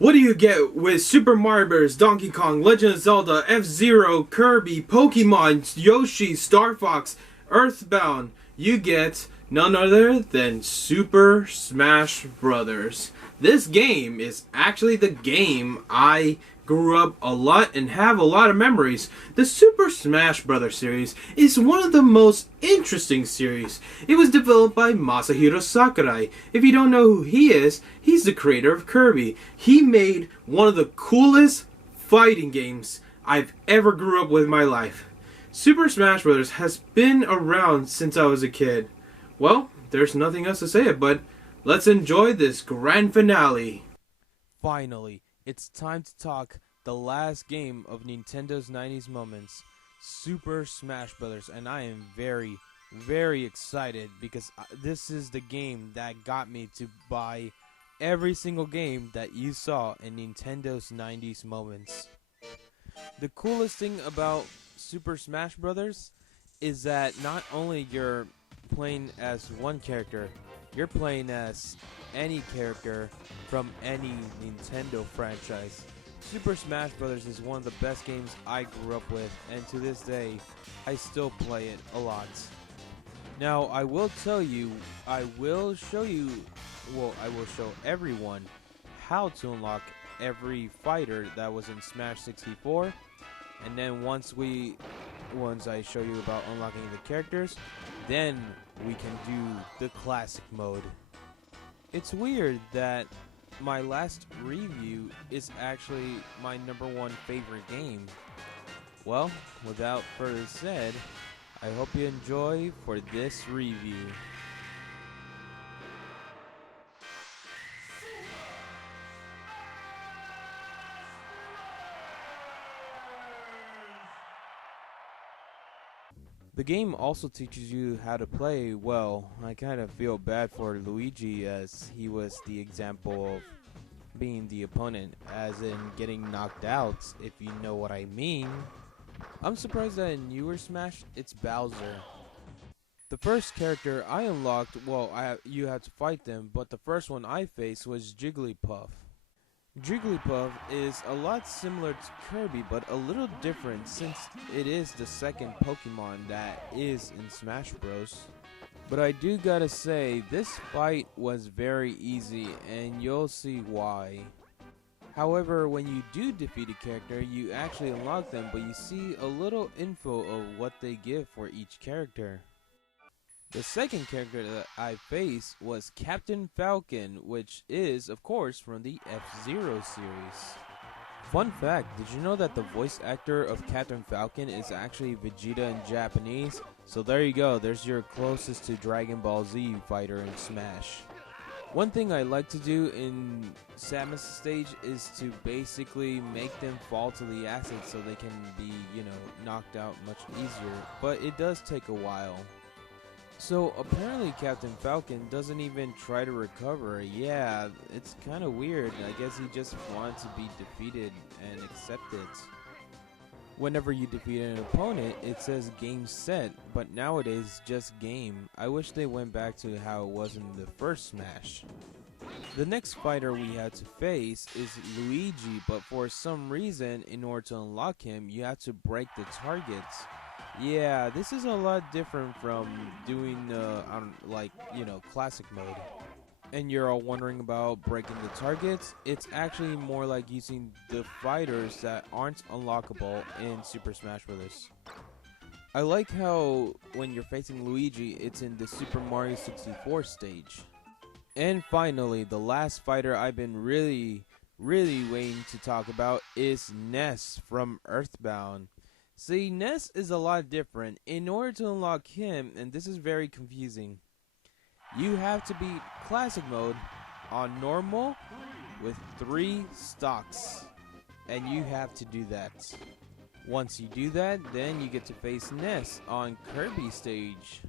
What do you get with Super Mario Bros., Donkey Kong, Legend of Zelda, F-Zero, Kirby, Pokemon, Yoshi, Star Fox, Earthbound? You get none other than Super Smash Brothers. This game is actually the game I grew up a lot and have a lot of memories. The Super Smash Bros. Series is one of the most interesting series. It was developed by Masahiro Sakurai. If you don't know who he is, he's the creator of Kirby. He made one of the coolest fighting games I've ever grew up with in my life. Super Smash Bros. Has been around since I was a kid. Well, there's nothing else to say but let's enjoy this grand finale. Finally, it's time to talk the last game of Nintendo's 90s moments, Super Smash Bros. And I am very, very excited because this is the game that got me to buy every single game that you saw in Nintendo's 90s moments. The coolest thing about Super Smash Bros. Is that not only you're playing as one character, you're playing as any character from any Nintendo franchise. Super Smash Bros. Is one of the best games I grew up with, and to this day, I still play it a lot. Now, I will tell you, I will show everyone how to unlock every fighter that was in Smash 64, and then once I show you about unlocking the characters, then we can do the classic mode. It's weird that my last review is actually my #1 favorite game. Well, without further said, I hope you enjoy for this review. The game also teaches you how to play. Well, I kind of feel bad for Luigi as he was the example of being the opponent, as in getting knocked out, if you know what I mean. I'm surprised that in newer Smash, it's Bowser. The first character I unlocked, you had to fight them, but the first one I faced was Jigglypuff. Jigglypuff is a lot similar to Kirby, but a little different since it is the second Pokemon that is in Smash Bros. But I do gotta say, this fight was very easy, and you'll see why. However, when you do defeat a character, you actually unlock them, but you see a little info of what they give for each character. The second character that I faced was Captain Falcon, which is, of course, from the F-Zero series. Fun fact, did you know that the voice actor of Captain Falcon is actually Vegeta in Japanese? So there you go, there's your closest to Dragon Ball Z fighter in Smash. One thing I like to do in Samus stage is to basically make them fall to the acid so they can be, knocked out much easier, but it does take a while. So apparently Captain Falcon doesn't even try to recover. Yeah, it's kind of weird. I guess he just wanted to be defeated and accept it. Whenever you defeat an opponent, it says game set, but nowadays just game. I wish they went back to how it was in the first Smash. The next fighter we had to face is Luigi, but for some reason, in order to unlock him, you have to break the targets. Yeah, this is a lot different from doing classic mode. And you're all wondering about breaking the targets? It's actually more like using the fighters that aren't unlockable in Super Smash Bros. I like how when you're facing Luigi, it's in the Super Mario 64 stage. And finally, the last fighter I've been really waiting to talk about is Ness from Earthbound. See, Ness is a lot different. In order to unlock him, and this is very confusing, you have to beat Classic Mode on normal with 3 stocks. And you have to do that. Once you do that, then you get to face Ness on Kirby stage.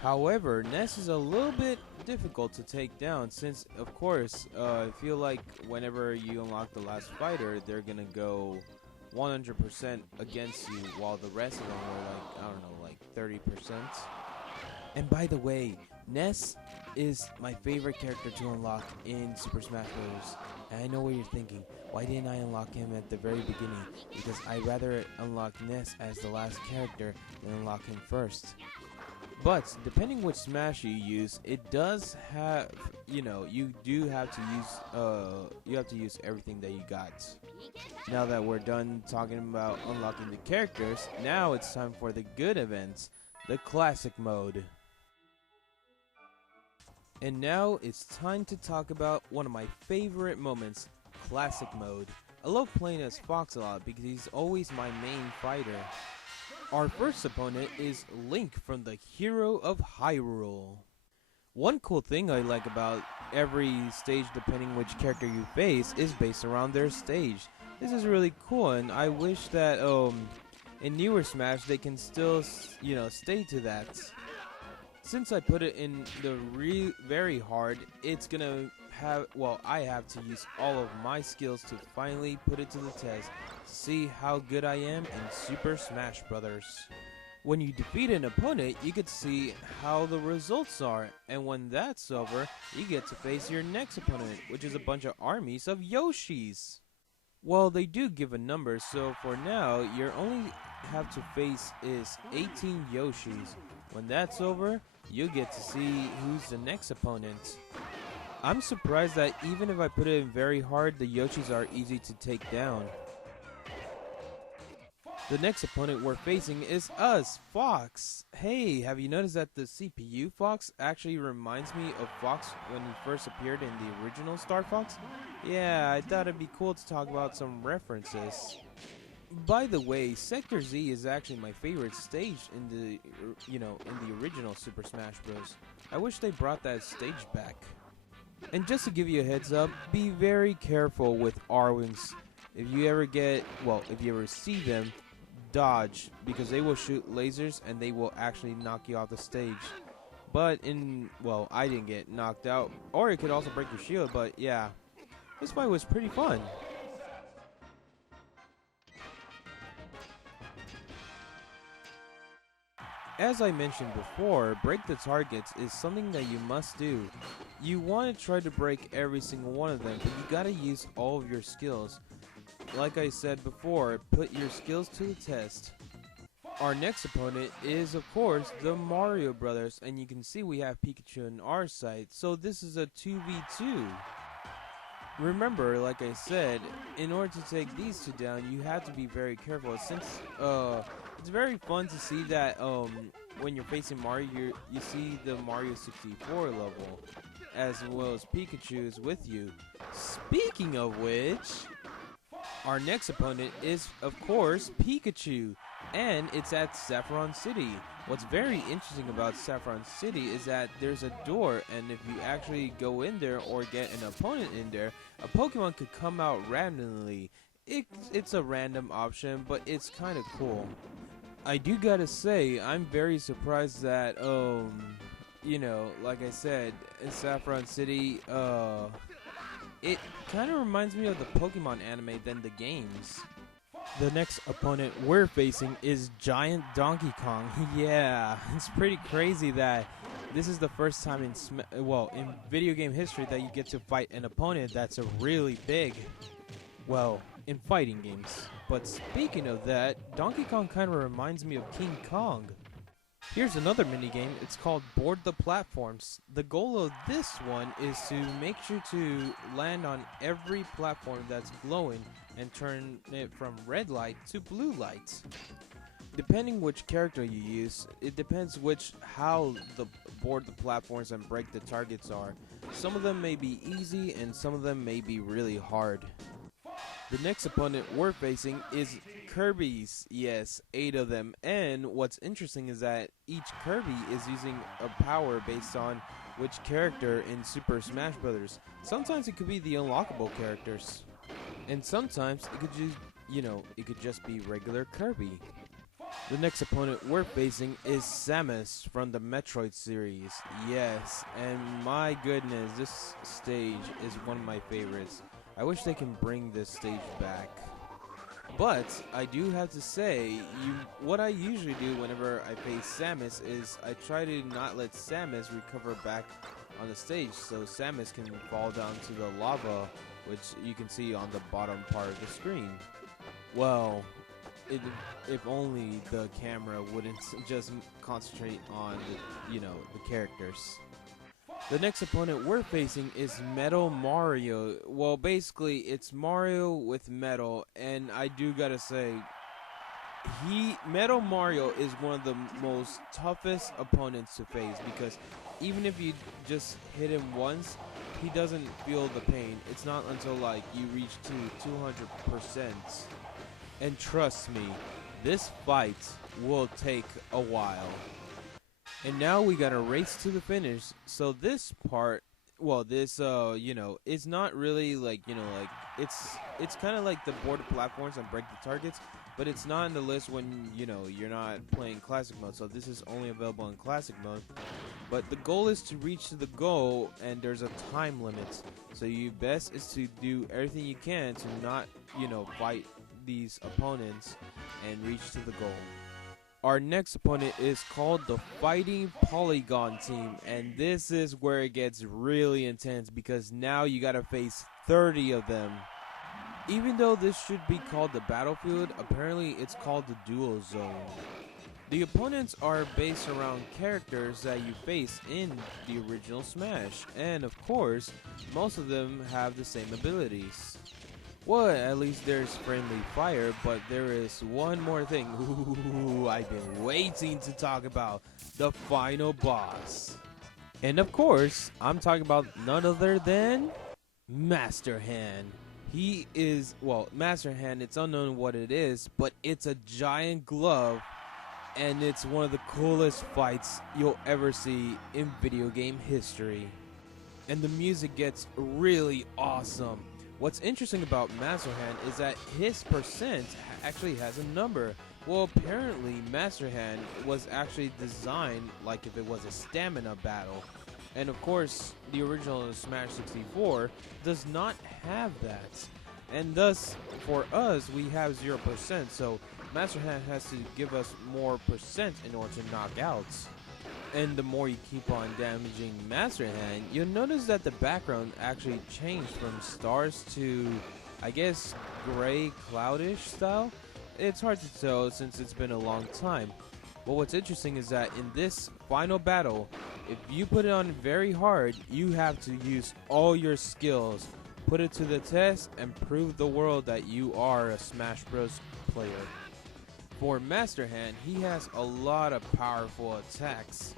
However, Ness is a little bit difficult to take down since, of course, I feel like whenever you unlock the last fighter, they're gonna go 100% against you, while the rest of them were like 30%. And by the way, Ness is my favorite character to unlock in Super Smash Bros. And I know what you're thinking, why didn't I unlock him at the very beginning? Because I'd rather unlock Ness as the last character than unlock him first. But depending which Smash you use, it does have, you do have to use everything that you got. Now that we're done talking about unlocking the characters, now it's time for the good events, the classic mode. And now it's time to talk about one of my favorite moments, classic mode. I love playing as Fox a lot because he's always my main fighter. Our first opponent is Link from the Hero of Hyrule. One cool thing I like about every stage, depending which character you face, is based around their stage. This is really cool, and I wish that in newer Smash they can still stay to that. Since I put it in the very hard, it's gonna have, I have to use all of my skills to finally put it to the test to see how good I am in Super Smash Bros. When you defeat an opponent, you get to see how the results are, and when that's over, you get to face your next opponent, which is a bunch of armies of Yoshis. Well, they do give a number, so for now, you only have to face is 18 Yoshis. When that's over, you get to see who's the next opponent. I'm surprised that even if I put it in very hard, the Yoshis are easy to take down. The next opponent we're facing is us, Fox. Hey, have you noticed that the CPU Fox actually reminds me of Fox when he first appeared in the original Star Fox? Yeah, I thought it'd be cool to talk about some references. By the way, Sector Z is actually my favorite stage in the original Super Smash Bros. I wish they brought that stage back. And just to give you a heads up, be very careful with R-Wings. If you ever see them, dodge, because they will shoot lasers and they will actually knock you off the stage. But I didn't get knocked out, or it could also break your shield, but yeah, this fight was pretty fun. As I mentioned before, break the targets is something that you must do. You want to try to break every single one of them, but you gotta use all of your skills. Like I said before, put your skills to the test. Our next opponent is, of course, the Mario Brothers, and you can see we have Pikachu on our side, so this is a 2v2. Remember, like I said, in order to take these two down, you have to be very careful, since it's very fun to see that when you're facing Mario, you see the Mario 64 level, as well as Pikachu is with you. Speaking of which, our next opponent is, of course, Pikachu, and it's at Saffron City. What's very interesting about Saffron City is that there's a door, and if you actually go in there or get an opponent in there, a Pokemon could come out randomly. It's a random option, but it's kind of cool. I do gotta say, I'm very surprised that, like I said, in Saffron City, it kind of reminds me of the Pokemon anime than the games. The next opponent we're facing is Giant Donkey Kong. Yeah, it's pretty crazy that this is the first time in video game history that you get to fight an opponent that's really big. Well, in fighting games. But speaking of that, Donkey Kong kind of reminds me of King Kong. Here's another minigame, it's called Board the Platforms. The goal of this one is to make sure to land on every platform that's glowing and turn it from red light to blue light. Depending which character you use, it depends how the board the platforms and break the targets are. Some of them may be easy and some of them may be really hard. The next opponent we're facing is Kirby's. Yes, 8 of them. And what's interesting is that each Kirby is using a power based on which character in Super Smash Bros. Sometimes it could be the unlockable characters. And sometimes it could just be regular Kirby. The next opponent we're facing is Samus from the Metroid series. Yes, and my goodness, this stage is one of my favorites. I wish they can bring this stage back. But I do have to say, what I usually do whenever I face Samus is I try to not let Samus recover back on the stage so Samus can fall down to the lava, which you can see on the bottom part of the screen. Well, if only the camera wouldn't just concentrate on the characters. The next opponent we're facing is Metal Mario. Well, basically it's Mario with metal, and I do gotta say, Metal Mario is one of the most toughest opponents to face, because even if you just hit him once, he doesn't feel the pain. It's not until like you reach to 200%. And trust me, this fight will take a while. And now we gotta race to the finish. So this part, well, this it's not really like it's kind of like the boarded platforms and break the targets, but it's not in the list when you're not playing classic mode. So this is only available in classic mode. But the goal is to reach to the goal, and there's a time limit. So your best is to do everything you can to not fight these opponents and reach to the goal. Our next opponent is called the Fighting Polygon Team, and this is where it gets really intense, because now you gotta face 30 of them. Even though this should be called the battlefield, apparently it's called the duel zone. The opponents are based around characters that you face in the original Smash, and of course, most of them have the same abilities. Well, at least there's friendly fire, but there is one more thing. Ooh, I've been waiting to talk about the final boss. And of course, I'm talking about none other than Master Hand. He is, well, Master Hand, it's unknown what it is, but it's a giant glove, and it's one of the coolest fights you'll ever see in video game history. And the music gets really awesome. What's interesting about Master Hand is that his percent actually has a number. Well, apparently Master Hand was actually designed like if it was a stamina battle. And of course, the original Smash 64 does not have that. And thus, for us, we have 0%, so Master Hand has to give us more percent in order to knock out. And the more you keep on damaging Master Hand, you'll notice that the background actually changed from stars to, I guess, gray cloudish style. It's hard to tell since it's been a long time. But what's interesting is that in this final battle, if you put it on very hard, you have to use all your skills, put it to the test, and prove the world that you are a Smash Bros. Player. For Master Hand, he has a lot of powerful attacks,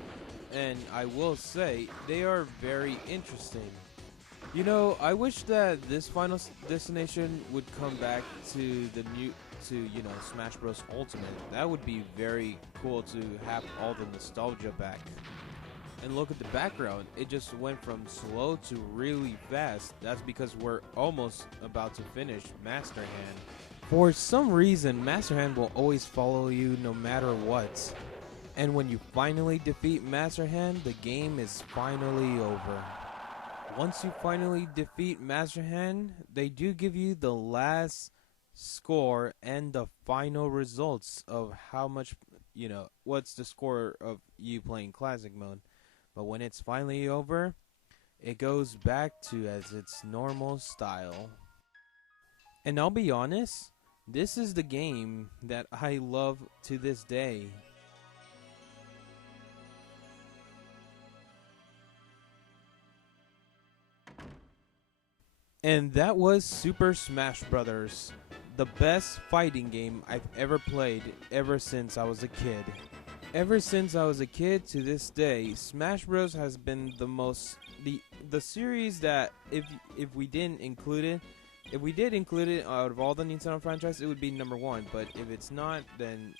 and I will say they are very interesting. I wish that this final destination would come back to Smash Bros. Ultimate. That would be very cool to have all the nostalgia back. And look at the background, it just went from slow to really fast. That's because we're almost about to finish Master Hand. For some reason, Master Hand will always follow you no matter what. And when you finally defeat Master Hand, the game is finally over. Once you finally defeat Master Hand, they do give you the last score and the final results of how much, what's the score of you playing classic mode. But when it's finally over, it goes back to as its normal style. And I'll be honest, this is the game that I love to this day. And that was Super Smash Bros., the best fighting game I've ever played ever since I was a kid. Ever since I was a kid to this day, Smash Bros. Has been the series that if we didn't include it, if we did include it out of all the Nintendo franchises, it would be number 1. But if it's not, then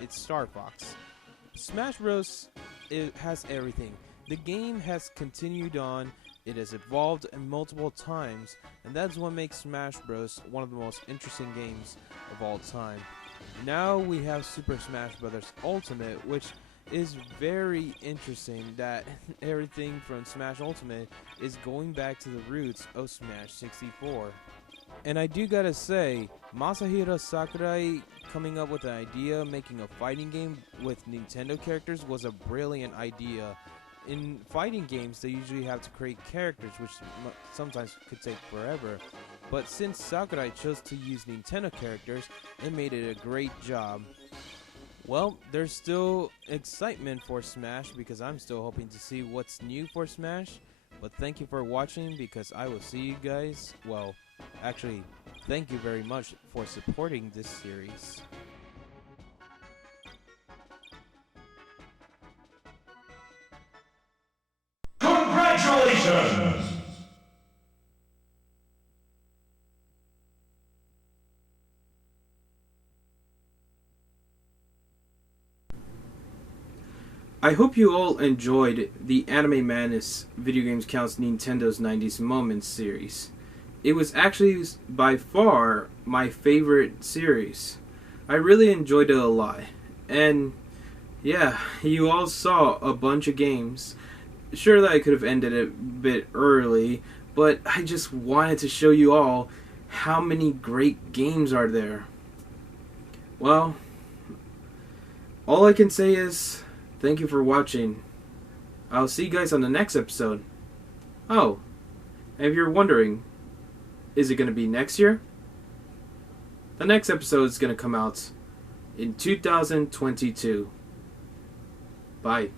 it's Star Fox. Smash Bros. It has everything. The game has continued on. It has evolved multiple times, and that's what makes Smash Bros. One of the most interesting games of all time. Now we have Super Smash Bros. Ultimate, which is very interesting that everything from Smash Ultimate is going back to the roots of Smash 64. And I do gotta say, Masahiro Sakurai coming up with an idea making a fighting game with Nintendo characters was a brilliant idea. in fighting games, they usually have to create characters, which sometimes could take forever. But since Sakurai chose to use Nintendo characters, it made it a great job. Well, there's still excitement for Smash because I'm still hoping to see what's new for Smash. But thank you for watching, because I will see you guys. Well, actually, thank you very much for supporting this series. Congratulations! I hope you all enjoyed the Anime Madness Video Games Counts Nintendo's 90's Moments series. It was actually by far my favorite series. I really enjoyed it a lot. And yeah, you all saw a bunch of games. Sure that I could have ended it a bit early, but I just wanted to show you all how many great games are there. Well, all I can say is thank you for watching. I'll see you guys on the next episode. Oh, and if you're wondering, is it going to be next year? The next episode is going to come out in 2022. Bye.